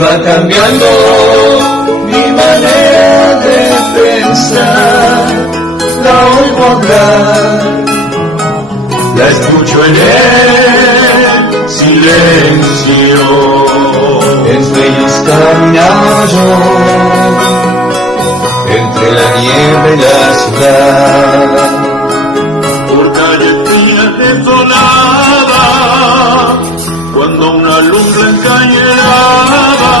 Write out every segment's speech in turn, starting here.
va cambiando mi manera de pensar, la oigo hablar, la escucho en el silencio. En sueños caminaba yo entre la nieve y la ciudad, por calles frías desoladas, cuando una luz encañonaba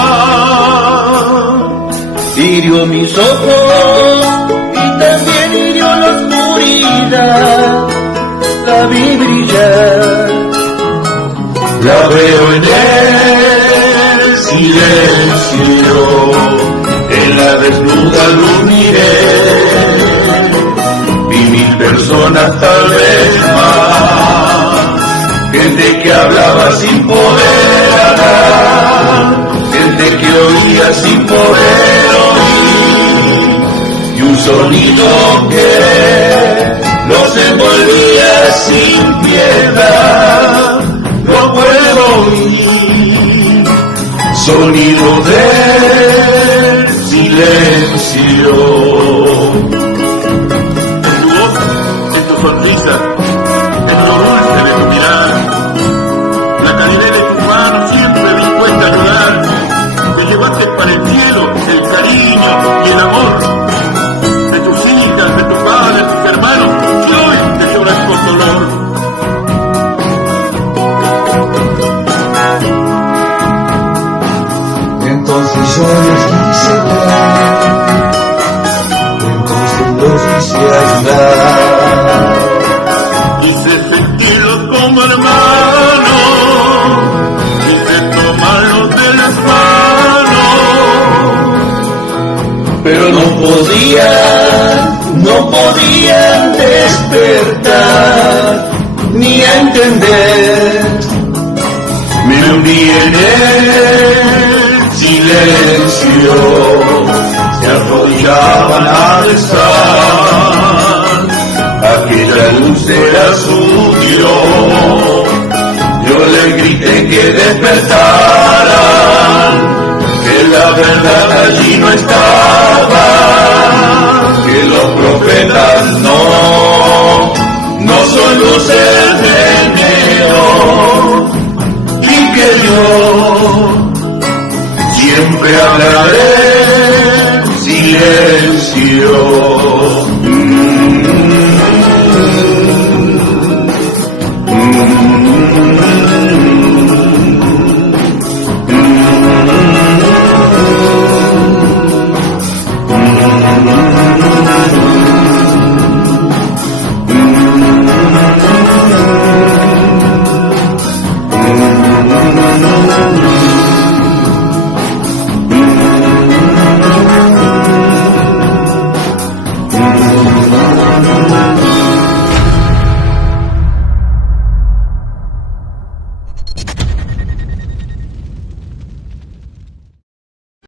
hirió mis ojos y también hirió la oscuridad. La vi brillar, la veo en el silencio, en la desnuda luz miré, vi 1000 personas tal vez más, gente que hablaba sin poder hablar, gente que oía sin poder oír, y un sonido que los envolvía sin piedad, no puedo oír, sonido del silencio. en tu voz, en tu sonrisa, en lo dulce de tu mirada, la calidez de tus manos siempre dispuesta a ayudar. Te llevaste para el cielo el cariño y el amor de tus hijas, de tus padres, de tus hermanos, y hoy te lloran con dolor. Entonces yo les quise dar, entonces los quise ayudar. Quise sentirlos como hermanos, quise tomarlos de las manos, Pero no podían despertar, ni entender. Me hundí en el silencio, se arrodillaban a besar, aquella luz era su Dios. Yo le grité que despertaran, que la verdad allí no estaba, que los profetas no son luces de enero, y que yo siempre hablaré en silencio.